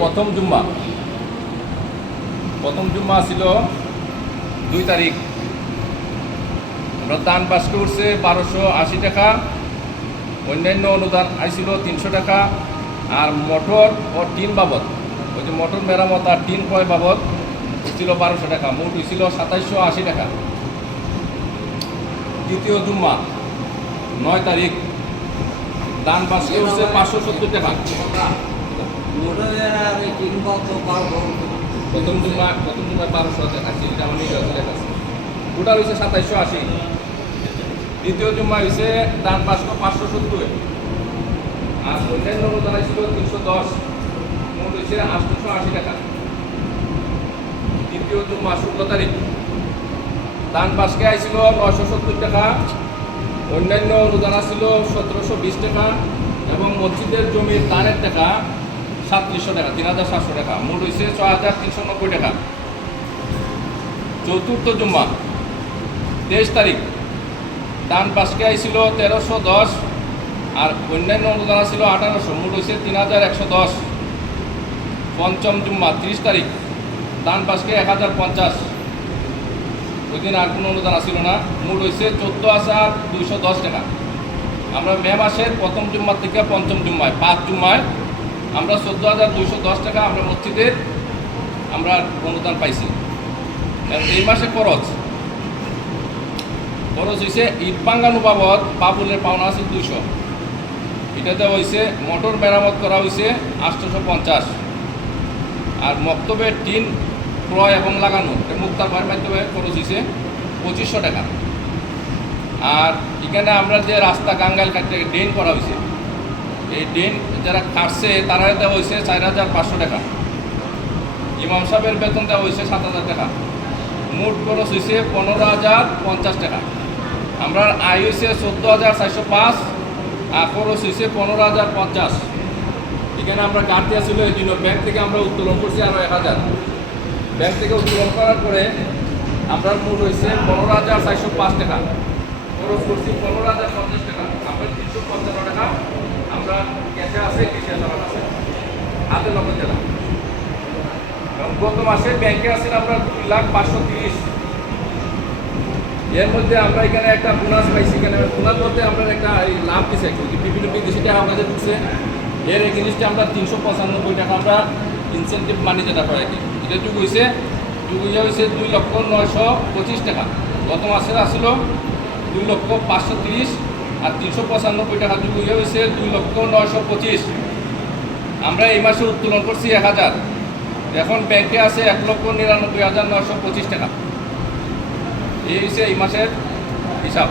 প্রথম জুম্মা। প্রথম জুম্মা ছিল দুই তারিখ। আমরা দান বাস্কে উঠছে বারোশো আশি টাকা, অন্যান্য অনুদান আইছিল তিনশো টাকা, আর মোটর ও টিন বাবদ, ওই যে মোটর মেরামত আর টিন ক্রয় বাবদ ছিল বারোশো টাকা, মোট হয়েছিল সাতাইশশো আশি টাকা। দ্বিতীয় জুম্মা, নয় তারিখ। দান বাস্কে উঠছে পাঁচশো সত্তর টাকা। প্রথম জুম্মা প্রথম জুম্মা বারোশো আশি, এটা আমার নিজের দেখাচ্ছে টোটাল হয়েছে সাতাইশশো আশি। দ্বিতীয় জুম্মা হয়েছে দান পাঁচশো পাঁচশো সত্তর। আর অন্যান্য অনুদান ছিল তিনশো দশ। মোট হয়েছে আটশোশো আশি টাকা। তৃতীয় জুম্মা ষোলো তারিখ। দান পাশকে আইছিল নয়শো সত্তর টাকা। অন্যান্য অনুদান ছিল সতেরোশো বিশ টাকা। এবং মসজিদের জমির দানের টাকা সাতত্রিশশো টাকা, তিন হাজার সাতশো টাকা। মোট হয়েছে ছয় হাজার তিনশো নব্বই টাকা। চতুর্থ জুম্মা, তেইশ তারিখ। দান পাশকে আইছিল তেরোশো দশ আর অন্যান্য অনুদান ছিল আঠারোশো, মোট হয়েছে তিন হাজার একশো দশ। পঞ্চম জুম্মা, ত্রিশ তারিখ। দান পাশকে এক হাজার পঞ্চাশ। ওই দিন আর কোনো অনুদান আসছিল না, মোট হয়েছে চোদ্দ হাজার দুইশো দশ টাকা। আমরা মে মাসের প্রথম জুম্মার থেকে পঞ্চম জুম্মায়, পাঁচ জুম্মায় আমরা চোদ্দ হাজার দুইশো দশ টাকা আমরা মসজিদের আমরা অনুদান পাইছি। এই মাসে খরচ। খরচ হয়েছে ইট বাঙ্গানো বাবদ বাবুলের পাওনা আছে দুইশো। এটাতে হয়েছে মোটর মেরামত করা হয়েছে আটশোশো পঞ্চাশ আর মক্তবের টিন, ক্রয় এবং লাগানো মুক্তার ভাইয়ের মাধ্যমে খরচ হয়েছে পঁচিশশো টাকা। আর এখানে আমরা যে রাস্তা গাঙ্গাল কাটতে ড্রেন করা হয়েছে এই ড্রেন যারা কাটছে তারা দেওয়া হয়েছে চার হাজার পাঁচশো টাকা। ইমাম সাহেবের বেতন দেওয়া হয়েছে সাত হাজার টাকা। মোট খরচ হয়েছে পনেরো হাজার পঞ্চাশ টাকা। আমরা আয় হয়েছে চোদ্দ হাজার চারশো পাঁচ, আর খরচ হয়েছে পনেরো হাজার পঞ্চাশ। এখানে আমরা দেওয়া ছিল এই জন্য ব্যাংক থেকে আমরা উত্তোলন করছি আরও এক হাজার। ব্যাংক থেকে উত্তোলন করার পরে আপনার মূল হয়েছে পনেরো হাজার চারশো পাঁচ টাকা। খরচ করছি পনেরো হাজার পঞ্চাশ টাকা। আপনার তিনশো পঞ্চান্ন টাকা আমরা ক্যাশে আছে ক্যাশে চালান আছে হাতে নগদ দিলাম গত মাসে ব্যাংকে আছেন আমরা দুই লাখ পাঁচশো তিরিশ এর মধ্যে আমরা এখানে একটা বোনাস পাইছি এখানে বোনাস বলতে আমরা একটা লাভ দিছে বিভিন্ন বিদেশি টাকা আমাদের দিচ্ছে এর এই জিনিসটা আমরা তিনশো পঁচানব্বই টাকা আমরা ইনসেন্টিভ মানি যেটা পাই আর কি এটা যুগ হয়েছে হয়ে হয়েছে দুই লক্ষ নয়শো পঁচিশ টাকা গত মাসে আসলো দুই লক্ষ পাঁচশো তিরিশ আর তিনশো পঁচানব্বই টাকা যুগ হয়ে হয়েছে দুই লক্ষ নয়শো পঁচিশ। আমরা এই মাসে উত্তোলন করছি এক হাজার। এখন ব্যাংকে আছে এক লক্ষ নিরানব্বই হাজার নয়শো পঁচিশ টাকা। এই হচ্ছে এই মাসের হিসাব।